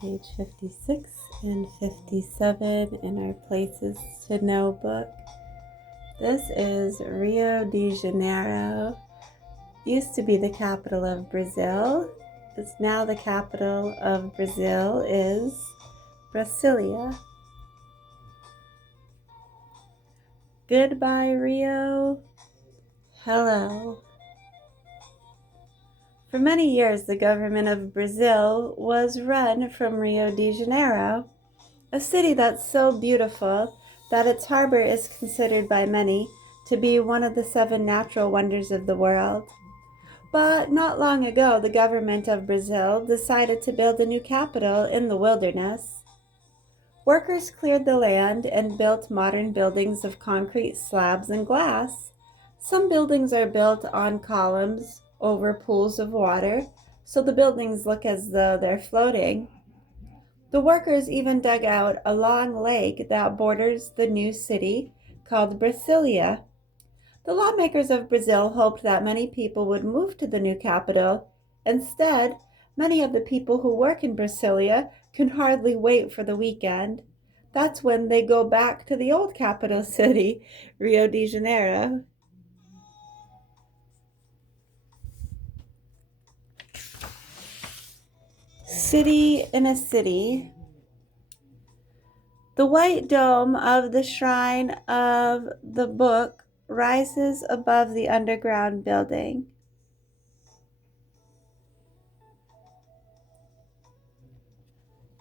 page 56 and 57 in our Places to Know book. This is Rio de Janeiro. Used to be the capital of Brazil. It's now the capital of Brazil is Brasilia. Goodbye, Rio. Hello. For many years, the government of Brazil was run from Rio de Janeiro, a city that's so beautiful that its harbor is considered by many to be one of the 7 natural wonders of the world. But not long ago, the government of Brazil decided to build a new capital in the wilderness. Workers cleared the land and built modern buildings of concrete slabs and glass. Some buildings are built on columns over pools of water, so the buildings look as though they're floating. The workers even dug out a long lake that borders the new city called Brasilia. The lawmakers of Brazil hoped that many people would move to the new capital. Instead, many of the people who work in Brasilia can hardly wait for the weekend. That's when they go back to the old capital city, Rio de Janeiro. City in a City. The white dome of the Shrine of the Book rises above the underground building.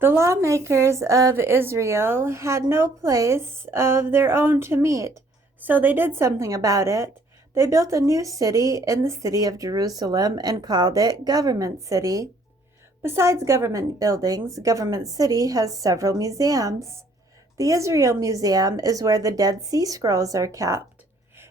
The lawmakers of Israel had no place of their own to meet, so they did something about it. They built a new city in the city of Jerusalem and called it Government City. Besides government buildings, Government City has several museums. The Israel Museum is where the Dead Sea Scrolls are kept.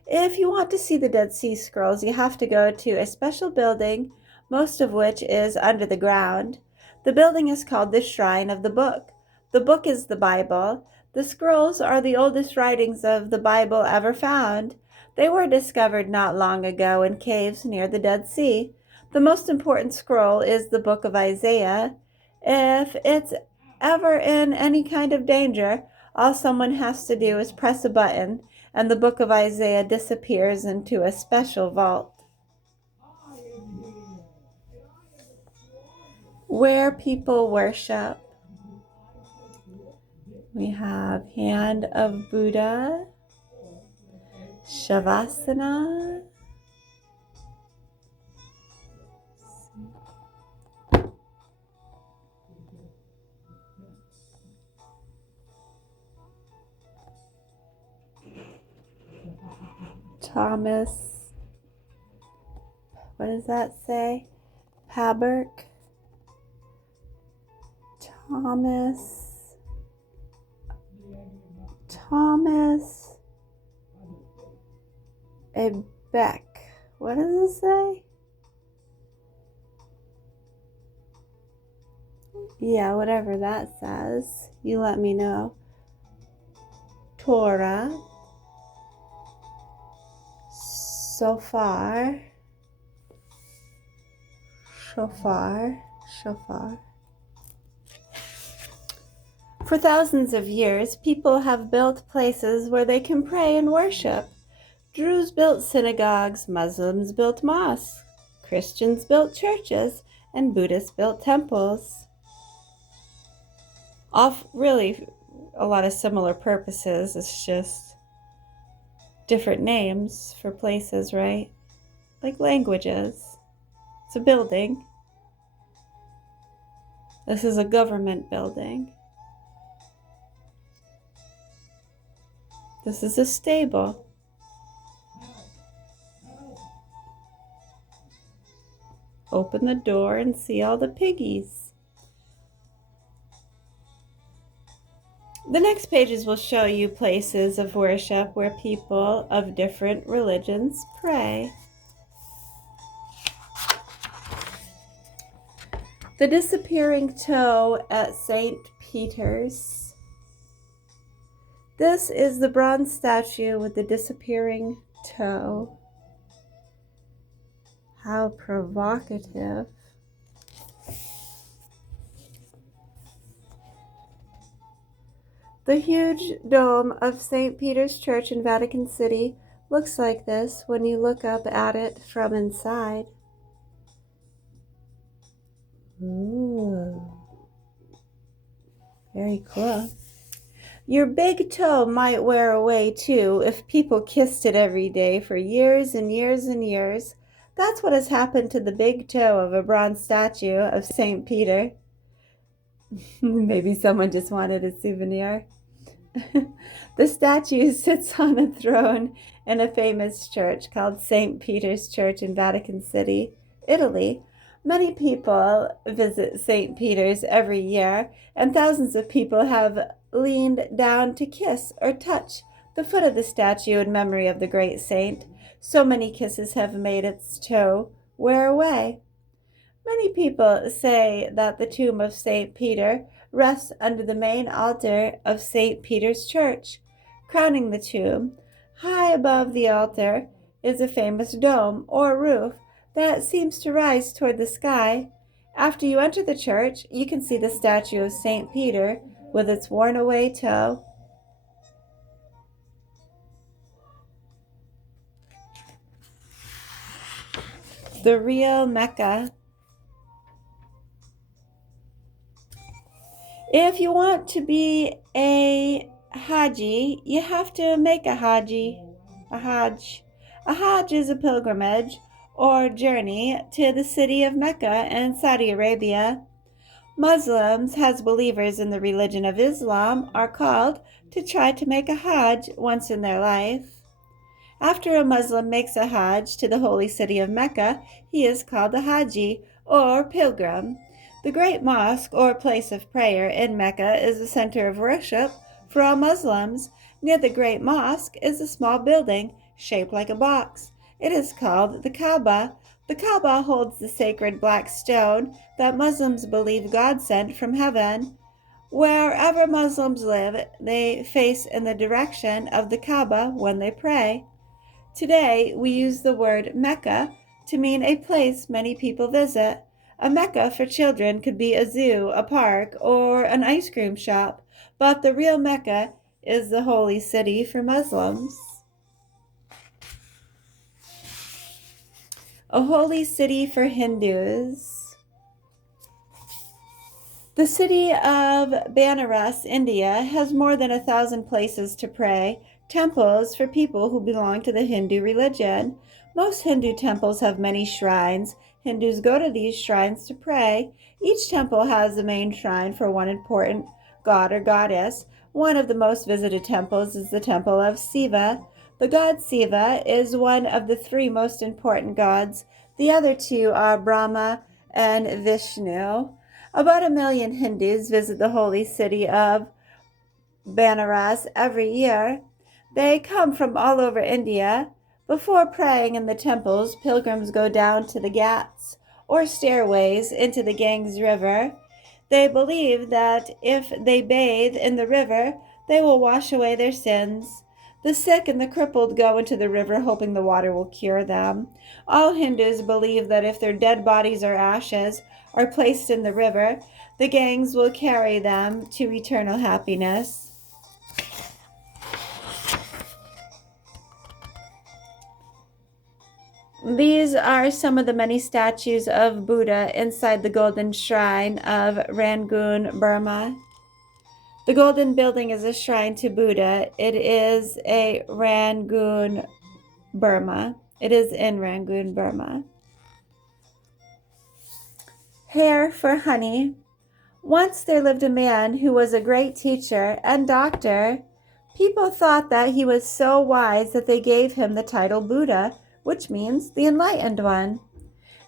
If you want to see the Dead Sea Scrolls, you have to go to a special building, most of which is under the ground. The building is called the Shrine of the Book. The book is the Bible. The scrolls are the oldest writings of the Bible ever found. They were discovered not long ago in caves near the Dead Sea. The most important scroll is the book of Isaiah. If it's ever in any kind of danger, all someone has to do is press a button, and the book of Isaiah disappears into a special vault. Where people worship. We have Hand of Buddha, Shavasana, Thomas, what does that say? Paberk, Thomas, a Beck. What does it say? Yeah, whatever that says. You let me know. Torah. Shofar. For thousands of years, people have built places where they can pray and worship. Druze built synagogues, Muslims built mosques, Christians built churches, and Buddhists built temples. Really, a lot of similar purposes. It's just different names for places, right? Like languages. It's a building. This is a government building. This is a stable. Open the door and see all the piggies. The next pages will show you places of worship where people of different religions pray. The disappearing toe at St. Peter's. This is the bronze statue with the disappearing toe. How provocative. The huge dome of St. Peter's Church in Vatican City looks like this when you look up at it from inside. Ooh, very cool. Your big toe might wear away too if people kissed it every day for years and years and years. That's what has happened to the big toe of a bronze statue of St. Peter. Maybe someone just wanted a souvenir. The statue sits on a throne in a famous church called St. Peter's Church in Vatican City, Italy. Many people visit St. Peter's every year, and thousands of people have leaned down to kiss or touch the foot of the statue in memory of the great saint. So many kisses have made its toe wear away. Many people say that the tomb of St. Peter rests under the main altar of St. Peter's Church. Crowning the tomb, high above the altar, is a famous dome or roof that seems to rise toward the sky. After you enter the church, you can see the statue of St. Peter with its worn-away toe. The real Mecca. If you want to be a Haji, you have to make a Haji, a Hajj. A Hajj is a pilgrimage or journey to the city of Mecca in Saudi Arabia. Muslims, as believers in the religion of Islam, are called to try to make a Hajj once in their life. After a Muslim makes a Hajj to the holy city of Mecca, he is called a Haji or pilgrim. The Great Mosque, or place of prayer in Mecca, is the center of worship for all Muslims. Near the Great Mosque is a small building shaped like a box. It is called the Kaaba. The Kaaba holds the sacred black stone that Muslims believe God sent from heaven. Wherever Muslims live, they face in the direction of the Kaaba when they pray. Today, we use the word Mecca to mean a place many people visit. A Mecca for children could be a zoo, a park, or an ice cream shop, but the real Mecca is the holy city for Muslims. A holy city for Hindus. The city of Banaras, India, has more than 1,000 places to pray, temples for people who belong to the Hindu religion. Most Hindu temples have many shrines. Hindus go to these shrines to pray. Each temple has a main shrine for one important god or goddess. One of the most visited temples is the temple of Shiva. The god Shiva is one of the 3 most important gods. The other 2 are Brahma and Vishnu. About 1 million Hindus visit the holy city of Banaras every year. They come from all over India. Before praying in the temples, pilgrims go down to the ghats, or stairways, into the Ganges River. They believe that if they bathe in the river, they will wash away their sins. The sick and the crippled go into the river hoping the water will cure them. All Hindus believe that if their dead bodies or ashes are placed in the river, the Ganges will carry them to eternal happiness. These are some of the many statues of Buddha inside the Golden Shrine of Rangoon, Burma. The Golden Building is a shrine to Buddha. It is a Rangoon, Burma. It is in Rangoon, Burma. Hair for honey. Once there lived a man who was a great teacher and doctor. People thought that he was so wise that they gave him the title Buddha, which means the enlightened one.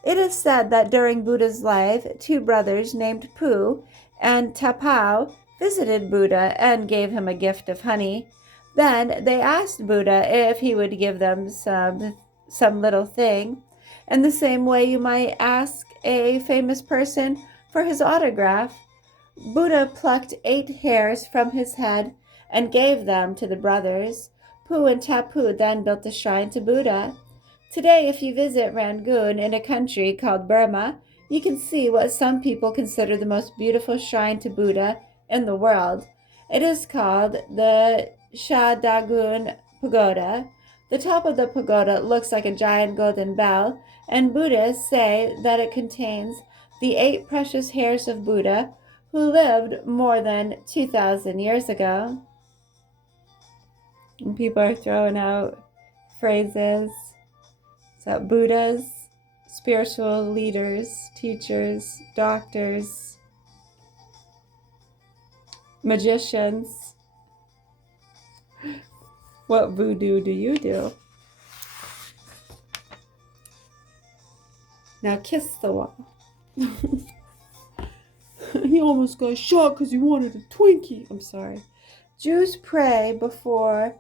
It is said that during Buddha's life, 2 brothers named Pu and Tapao visited Buddha and gave him a gift of honey. Then they asked Buddha if he would give them some little thing. In the same way you might ask a famous person for his autograph. Buddha plucked 8 hairs from his head and gave them to the brothers. Pu and Tapu then built a shrine to Buddha. Today, if you visit Rangoon in a country called Burma, you can see what some people consider the most beautiful shrine to Buddha in the world. It is called the Shadagun Pagoda. The top of the pagoda looks like a giant golden bell, and Buddhists say that it contains the 8 precious hairs of Buddha, who lived more than 2,000 years ago. And people are throwing out phrases. So Buddhas, spiritual leaders, teachers, doctors, magicians. What voodoo do you do? Now kiss the wall. He almost got shot because he wanted a Twinkie. I'm sorry. Jews pray before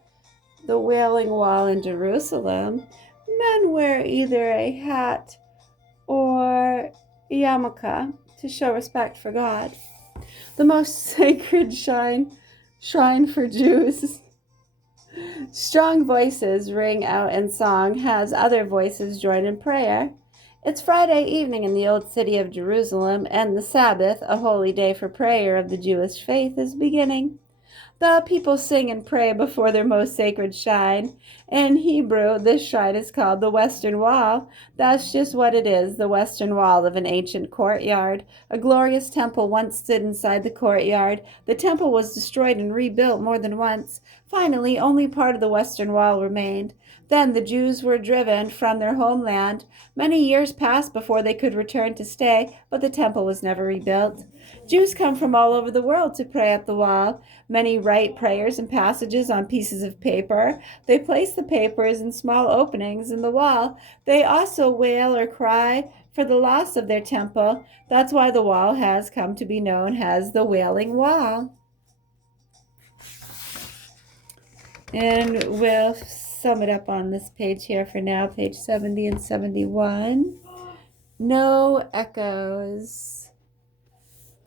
the Wailing Wall in Jerusalem. Men wear either a hat or yarmulke to show respect for God. The most sacred shrine for Jews. Strong voices ring out in song as other voices join in prayer. It's Friday evening in the old city of Jerusalem, and the Sabbath, a holy day for prayer of the Jewish faith, is beginning. The people sing and pray before their most sacred shrine. In Hebrew, this shrine is called the Western Wall. That's just what it is, the Western Wall of an ancient courtyard. A glorious temple once stood inside the courtyard. The temple was destroyed and rebuilt more than once. Finally, only part of the Western Wall remained. Then the Jews were driven from their homeland. Many years passed before they could return to stay, but the temple was never rebuilt. Jews come from all over the world to pray at the wall. Many write prayers and passages on pieces of paper. They place the papers in small openings in the wall. They also wail or cry for the loss of their temple. That's why the wall has come to be known as the Wailing Wall. And we'll sum it up on this page here for now, page 70 and 71. No echoes.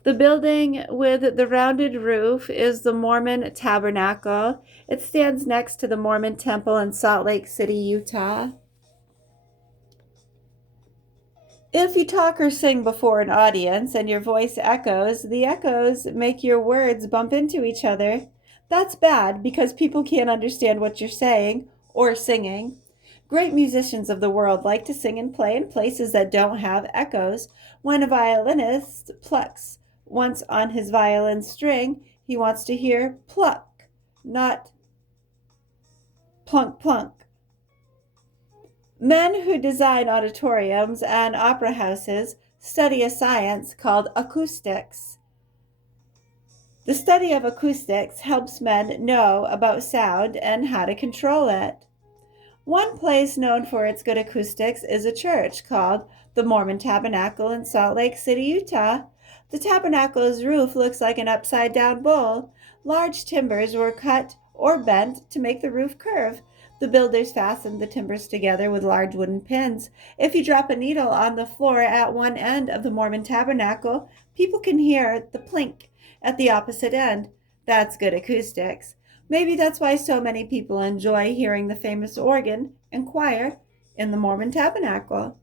The building with the rounded roof is the Mormon Tabernacle. It stands next to the Mormon Temple in Salt Lake City, Utah. If you talk or sing before an audience and your voice echoes, the echoes make your words bump into each other. That's bad because people can't understand what you're saying or singing. Great musicians of the world like to sing and play in places that don't have echoes. When a violinist plucks once on his violin string, he wants to hear pluck, not plunk plunk. Men who design auditoriums and opera houses study a science called acoustics. The study of acoustics helps men know about sound and how to control it. One place known for its good acoustics is a church called the Mormon Tabernacle in Salt Lake City, Utah. The tabernacle's roof looks like an upside-down bowl. Large timbers were cut or bent to make the roof curve. The builders fastened the timbers together with large wooden pins. If you drop a needle on the floor at one end of the Mormon Tabernacle, people can hear the plink at the opposite end. That's good acoustics. Maybe that's why so many people enjoy hearing the famous organ and choir in the Mormon Tabernacle.